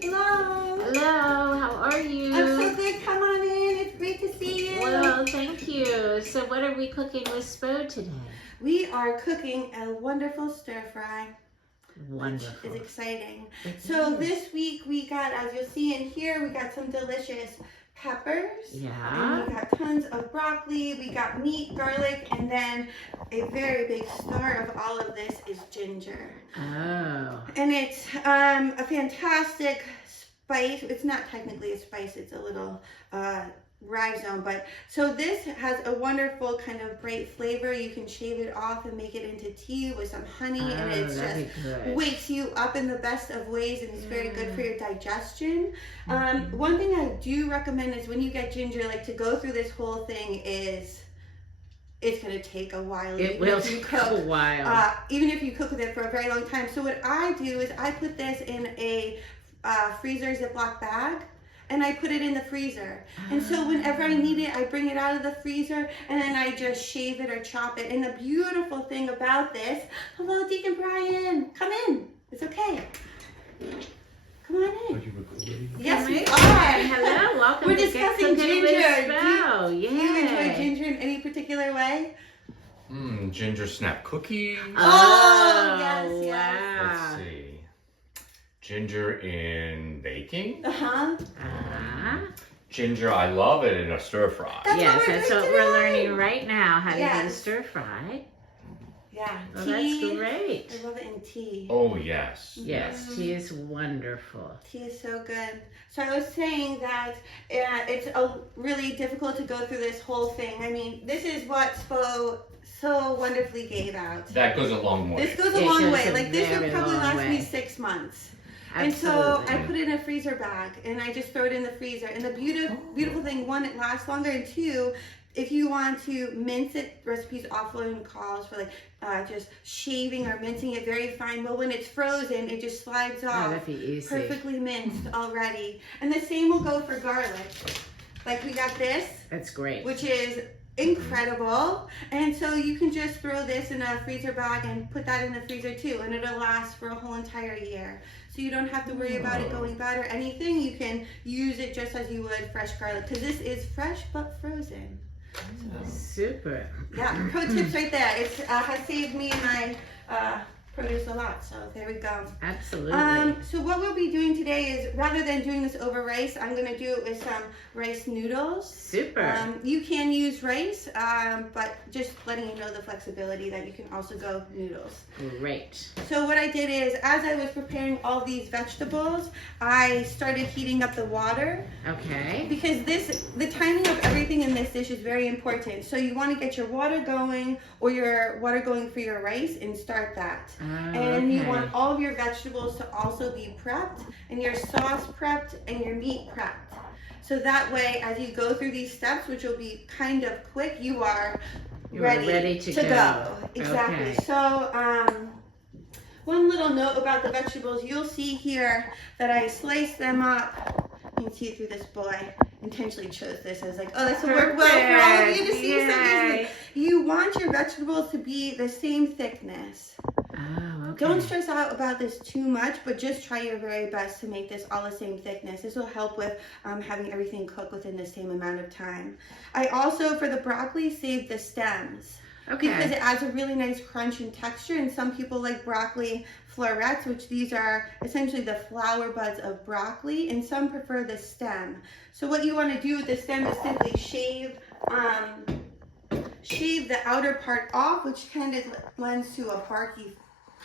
Hello. Hello, how are you? I'm so good. Come on in. It's great to see you. Well, thank you. So what are we cooking with SPO today? We are cooking a wonderful stir fry. Wonderful. Which is exciting. So this week we got, as you'll see in here, we got some delicious peppers. Yeah. And we got tons of broccoli. We got meat, garlic, and then a very big star of all of this is ginger. Oh. And it's a fantastic spice. It's not technically a spice. It's a little rhizome, but so this has a wonderful kind of bright flavor. You can shave it off and make it into tea with some honey, and it just wakes you up in the best of ways, and it's very good for your digestion. One thing I do recommend is when you get ginger, like to go through this whole thing is it's going to take a while. It will take a while. Even if you cook with it for a very long time. So what I do is I put this in a freezer Ziploc bag, and I put it in the freezer. And so whenever I need it, I bring it out of the freezer, and then I just shave it or chop it. And the beautiful thing about this, hello, Deacon Brian, come in. It's okay. Come on in. Are you recording? Yes, we are. Hello, welcome We're to discussing ginger. Do you enjoy ginger in any particular way? Ginger snap cookies. Oh, yes, yes. Wow. Let's see. Ginger in baking. Ginger, I love it in a stir fry. Yes, that's what today. we're learning right now, how to do the Yes. stir fry. Yeah, Well, tea. that's great. I love it in tea. Oh, yes. Yes, tea is wonderful. Tea is so good. So I was saying that it's really difficult to go through this whole thing. I mean, this is what SPO so wonderfully gave out. That goes a long way. This goes a It long goes way. a Like this would very probably long last way. me 6 months. Absolutely. And so I put it in a freezer bag, and I just throw it in the freezer. And the beautiful thing, one, it lasts longer, and two, if you want to mince it, recipes often calls for like just shaving or mincing it very fine. Well, when it's frozen, it just slides off. that'd be easy. Perfectly minced already. And the same will go for garlic. Like we got this, That's great. which is incredible. And so you can just throw this in a freezer bag and put that in the freezer too, and it'll last for a whole entire year. So you don't have to worry about it going bad or anything. You can use it just as you would fresh garlic, because this is fresh but frozen. Super. Yeah, pro tips right there. It has saved me my produce a lot, so there we go. Absolutely. So what we'll be doing today is, rather than doing this over rice, I'm going to do it with some rice noodles. Super. You can use rice, but just letting you know the flexibility that you can also go noodles. Great. So what I did is, as I was preparing all these vegetables, I started heating up the water. Okay. Because the timing of everything in this dish is very important. So you want to get your water going, or your water going for your rice, and start that. And you want all of your vegetables to also be prepped, and your sauce prepped, and your meat prepped. So that way, as you go through these steps, which will be kind of quick, you are ready to go. Exactly. Okay. So one little note about the vegetables, you'll see here that I sliced them up. You can see it through this bowl. I intentionally chose this. I was like, oh, this will work well for all of you to see so easily. You want your vegetables to be the same thickness. Oh, okay. Don't stress out about this too much, but just try your very best to make this all the same thickness. This will help with having everything cook within the same amount of time. I also, for the broccoli, saved the stems. Okay. Because it adds a really nice crunch and texture, and some people like broccoli florets, which these are essentially the flower buds of broccoli, and some prefer the stem. So what you want to do with the stem is simply shave the outer part off, which kind of lends to a barky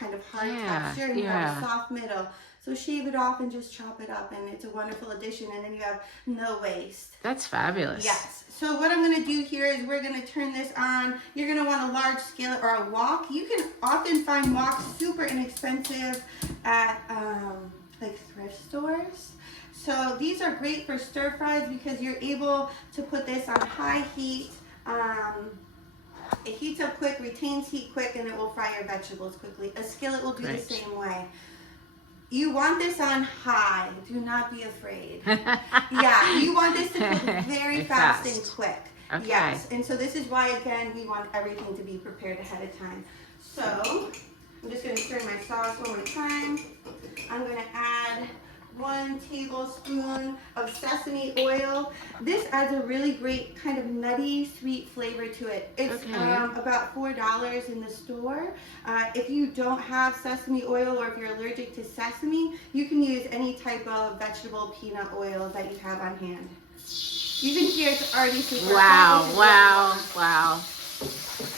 kind of hard texture, and you have a soft middle. So shave it off and just chop it up, and it's a wonderful addition, and then you have no waste. That's fabulous. Yes. So what I'm going to do here is we're going to turn this on. You're going to want a large skillet or a wok. You can often find woks super inexpensive at like thrift stores. So these are great for stir fries because you're able to put this on high heat. It heats up quick, retains heat quick, and it will fry your vegetables quickly. A skillet will do the same way. You want this on high. Do not be afraid. Yeah, you want this to cook very fast and quick. Okay. Yes, and so this is why, again, we want everything to be prepared ahead of time. So I'm just going to stir my sauce one more time. I'm going to add 1 tablespoon of sesame oil. This adds a really great kind of nutty, sweet flavor to it. It's about $4 in the store. If you don't have sesame oil or if you're allergic to sesame, you can use any type of vegetable peanut oil that you have on hand. You can hear it's already super hot. Wow.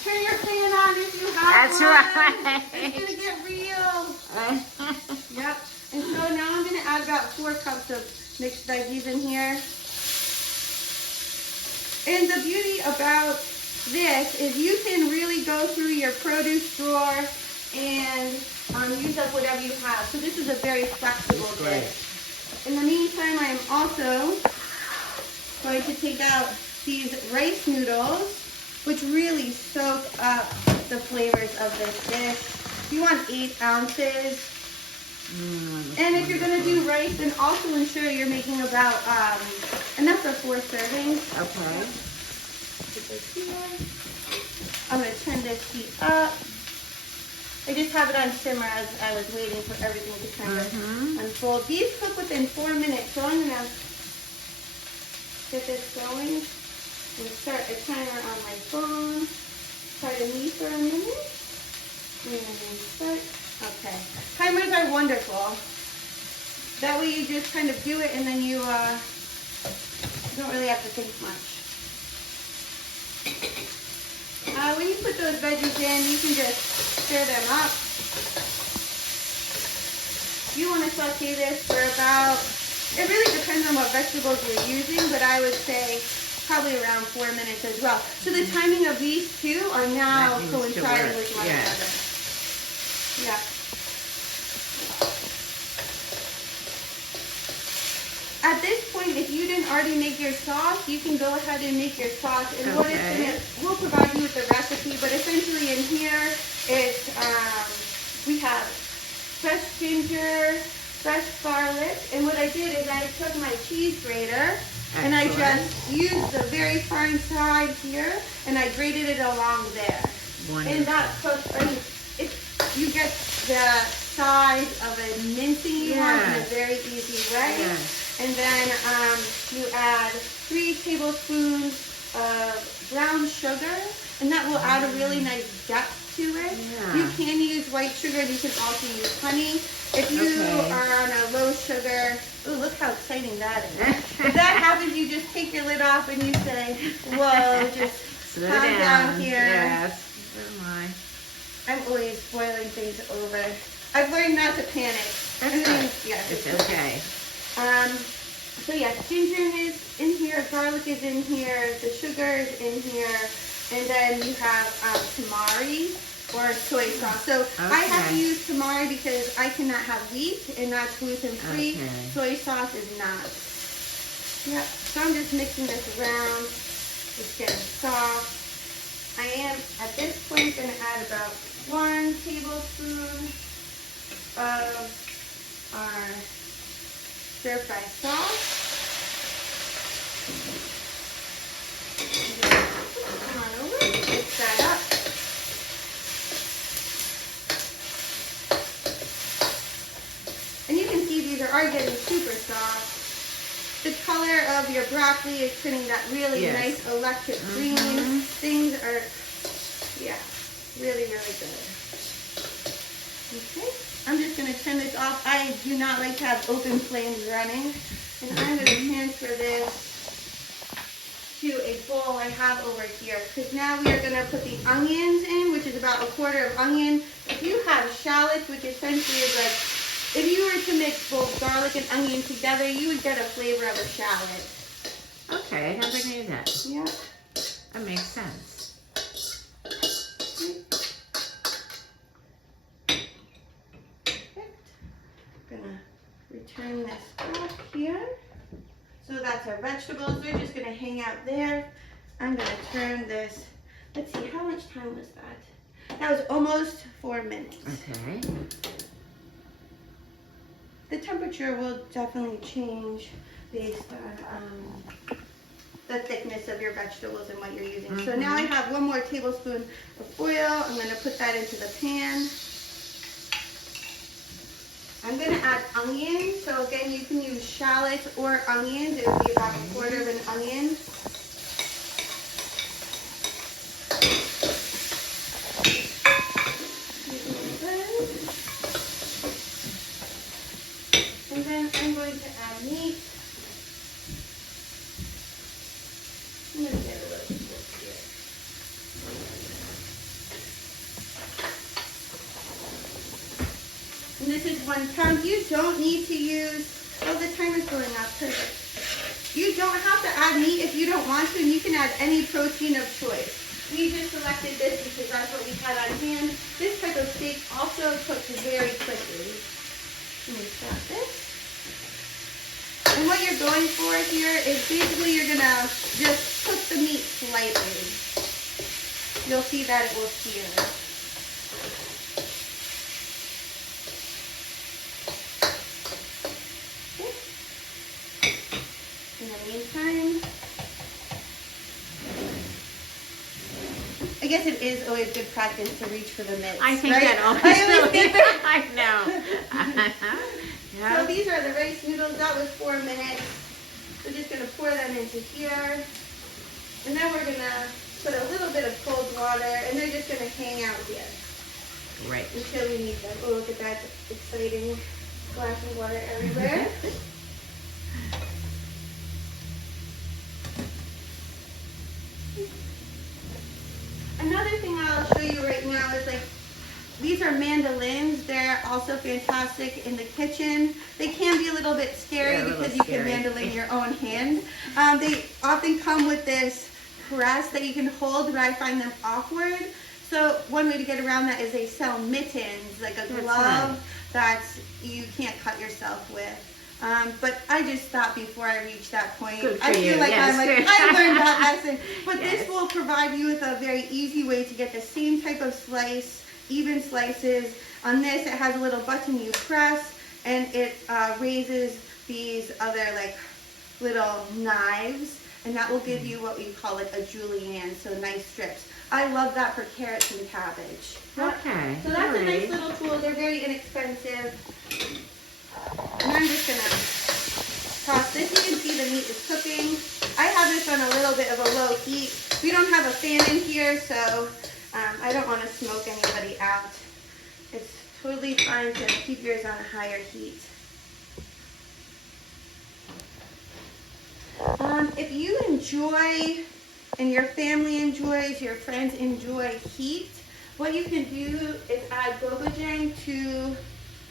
Turn your pan on if you have That's one. right. It's going to get real. Yep. And so now I'm going to add about 4 cups of mixed veggies in here. And the beauty about this is you can really go through your produce drawer and use up whatever you have. So this is a very flexible dish. In the meantime, I am also going to take out these rice noodles, which really soak up the flavors of this dish. You want 8 ounces. And if you're going to do rice, then also ensure you're making about enough for 4 servings. Okay. Put this here. I'm going to turn this heat up. I just have it on simmer as I was waiting for everything to kind of unfold. These cook within 4 minutes, so I'm going to get this going and start a timer on my phone. Pardon me for a minute. And start. Okay. Timers are wonderful. That way you just kind of do it and then you don't really have to think much. When you put those veggies in, you can just stir them up. You want to saute this for about, it really depends on what vegetables you're using, but I would say probably around 4 minutes as well. So the timing of these two are now coinciding with one another. Yeah. At this point, if you didn't already make your sauce, you can go ahead and make your sauce. And what it's gonna, we'll provide you with the recipe, but essentially in here, it's we have fresh ginger, fresh garlic, and what I did is I took my cheese grater and I just used the very fine side here, and I grated it along there. Wonderful. And that cooks. You get the size of a mincing you want in a very easy way. And then you add 3 tablespoons of brown sugar, and that will add a really nice depth to it. You can use white sugar, and you can also use honey. If you are on a low sugar, oh, look how exciting that is. If that happens, you just take your lid off and you say, whoa, just calm down here. Yes. Oh my. I'm always boiling things over. I've learned not to panic. It's okay. So yeah, ginger is in here, garlic is in here, the sugar is in here, and then you have tamari or soy sauce. So I have to use tamari because I cannot have wheat and that's gluten-free. Soy sauce is not. Yep, so I'm just mixing this around. It's getting soft. I am, at this point, going to add about 1 tablespoon of our stir-fry sauce. Come on over, mix that up. And you can see these are already getting super soft. The color of your broccoli is turning that really nice electric green. Things are, really, really good. Okay, I'm just going to turn this off. I do not like to have open flames running. And I'm going to transfer this to a bowl I have over here. Because now we are going to put the onions in, which is about 1/4 of onion. If you have shallots, which essentially is like, if you were to mix both garlic and onion together, you would get a flavor of a shallot. Okay, I never knew that. Yeah. That makes sense. Gonna return this back here. So that's our vegetables. They're just gonna hang out there. I'm gonna turn this. Let's see, how much time was that? That was almost 4 minutes. Okay. The temperature will definitely change based on the thickness of your vegetables and what you're using. So now I have 1 more tablespoon of oil. I'm gonna put that into the pan. I'm going to add onions. So again, you can use shallots or onions. It would be about 1/4 of an onion. And then I'm going to add meat. I'm going to get a little bit here. And this is 1 pound. You don't need to use, oh, the timer's going off, perfect. You don't have to add meat if you don't want to, and you can add any protein of choice. We just selected this because that's what we had on hand. This type of steak also cooks very quickly. Let me stop this. And what you're going for here is basically you're going to just cook the meat slightly. You'll see that it will sear. In the meantime, I guess it is always good practice to reach for the mitts. I think right? that always I know. So these are the rice noodles. That was 4 minutes. We're just going to pour them into here. And then we're going to put a little bit of cold water, and they're just going to hang out here. Right. Until we need them. Oh, look at that exciting splash of water everywhere. Another thing I'll show you right now is like, these are mandolins. They're also fantastic in the kitchen. They can be a little bit scary because you can mandolin your own hand. They often come with this press that you can hold, but I find them awkward. So one way to get around that is they sell mittens, like a glove that you can't cut yourself with. But I just stopped before I reached that point. I feel like I learned that lesson. But this will provide you with a very easy way to get the same type of slice, even slices. On this, it has a little button you press, and it raises these other like little knives, and that will give you what we call like a julienne, so nice strips. I love that for carrots and cabbage. Okay. So that's a nice little tool. They're very inexpensive. And I'm just going to toss this. You can see the meat is cooking. I have this on a little bit of a low heat. We don't have a fan in here, so I don't want to smoke anybody out. It's totally fine to keep yours on a higher heat. If you enjoy, and your family enjoys, your friends enjoy heat, what you can do is add gochujang to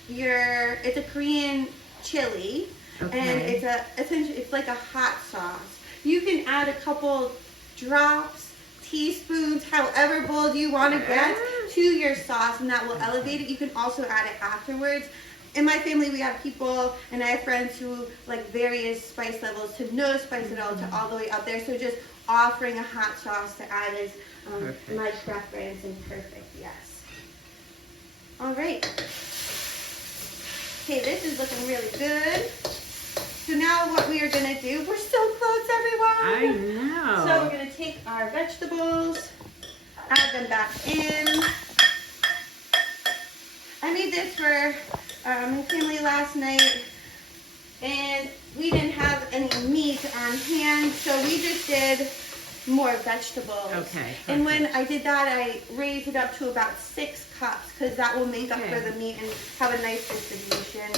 it's a Korean chili, and it's like a hot sauce. You can add a couple drops, teaspoons, however bold you want to get to your sauce, and that will elevate it. You can also add it afterwards. In my family, we have people, and I have friends who like various spice levels, to no spice at all, to all the way up there. So just offering a hot sauce to add is my preference, and perfect, yes. All right. Okay, this is looking really good. So now what we are going to do, we're so close, everyone. I know. So we're going to take our vegetables, add them back in. I made this for my family last night, and we didn't have any meat on hand, so we just did more vegetables. Okay. And when I did that, I raised it up to about 6 cups, because that will make up for the meat and have a nice distribution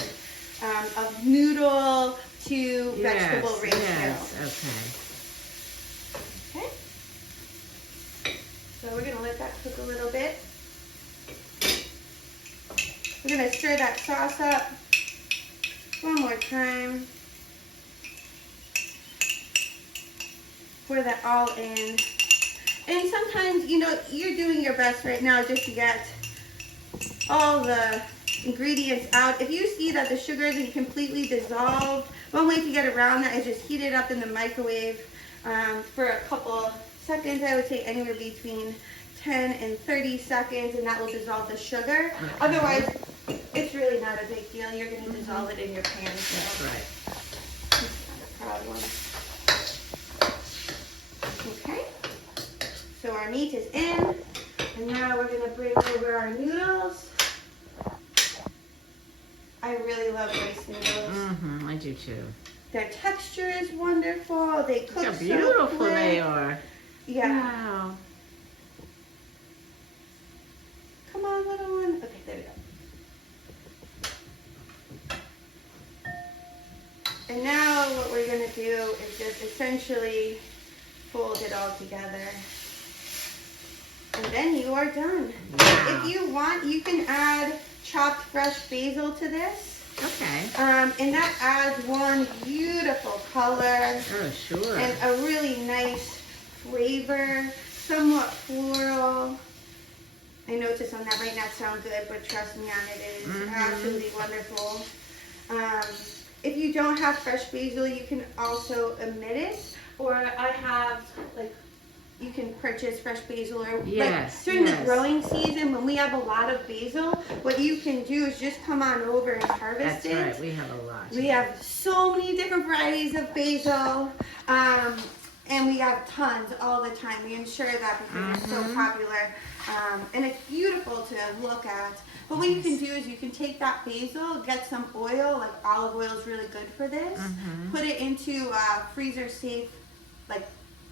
of noodle to vegetable ratio. Yes, okay. Okay. So we're going to let that cook a little bit. We're going to stir that sauce up one more time. Pour that all in. And sometimes, you know, you're doing your best right now just to get all the ingredients out. If you see that the sugar isn't completely dissolved, one way to get around that is just heat it up in the microwave for a couple seconds. I would say anywhere between 10 and 30 seconds, and that will dissolve the sugar. Okay. Otherwise, it's really not a big deal. You're going to dissolve it in your pan. So that's right. It's not a problem. Okay. So our meat is in, and now we're going to bring over our noodles. I I really love rice noodles. I do too. Their texture is wonderful. They cook Look how so beautiful quick. they are. Yeah. Wow. Come on, little one. Okay, there we go. And now what we're going to do is just essentially fold it all together. And then you are done. Wow. If you want, you can add chopped fresh basil to this. Okay. And that adds one beautiful color Oh, sure. and a really nice flavor, somewhat floral. I know to some that might not sound good, but trust me on it, it is absolutely wonderful. If you don't have fresh basil, you can also omit it, or I have like you can purchase fresh basil, or Yes, like during yes. the growing season when we have a lot of basil, what you can do is just come on over and harvest That's it. right. We have a lot. We have so many different varieties of basil, and we have tons all the time. We ensure that because it's so popular, and it's beautiful to look at. But what you can do is you can take that basil, get some oil, like olive oil is really good for this, put it into a freezer safe like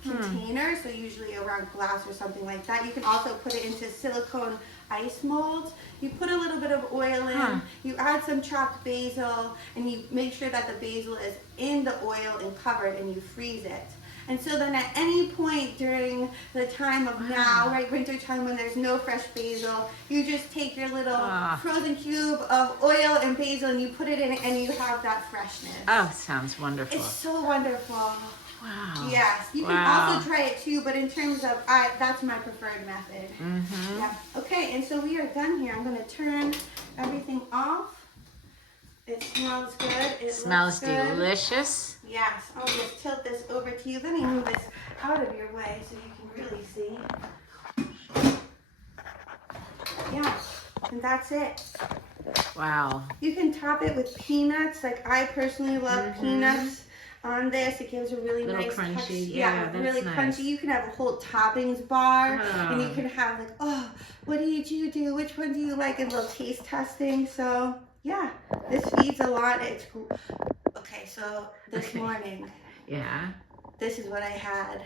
container, so usually around glass or something like that. You can also put it into silicone ice molds. You put a little bit of oil in, you add some chopped basil, and you make sure that the basil is in the oil and covered, and you freeze it. And so then at any point during the time of now, right, winter time when there's no fresh basil, you just take your little frozen cube of oil and basil and you put it in and you have that freshness. Oh, sounds wonderful. It's so wonderful. Wow. Yes, you can also try it too, but in terms of, that's my preferred method. Yeah. Okay, and so we are done here. I'm going to turn everything off. It smells good. It Smells looks good. delicious. Yes, I'll just tilt this over to you. Let me move this out of your way so you can really see. Yeah, and that's it. Wow. You can top it with peanuts. Like I personally love peanuts on this. It gives a really Little nice crunchy. texture. Yeah, that's really nice. crunchy. You can have a whole toppings bar, and you can have like, oh, what did you do? Which one do you like? And a little taste testing. So yeah, this feeds a lot. It's cool. Okay, so this morning, this is what I had.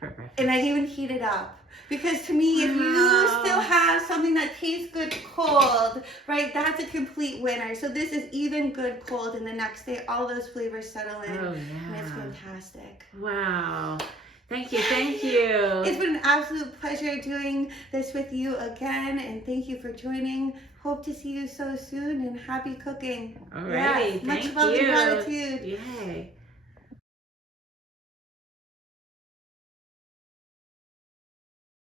Perfect. And I didn't even heat it up. Because to me, if you still have something that tastes good cold, right, that's a complete winner. So this is even good cold, and the next day all those flavors settle in. Oh, And it's yeah. fantastic. Wow. Thank you. Thank you. It's been an absolute pleasure doing this with you again, and thank you for joining. Hope to see you so soon, and happy cooking. Alrighty. Yes, much Thank love you. and gratitude. Yay.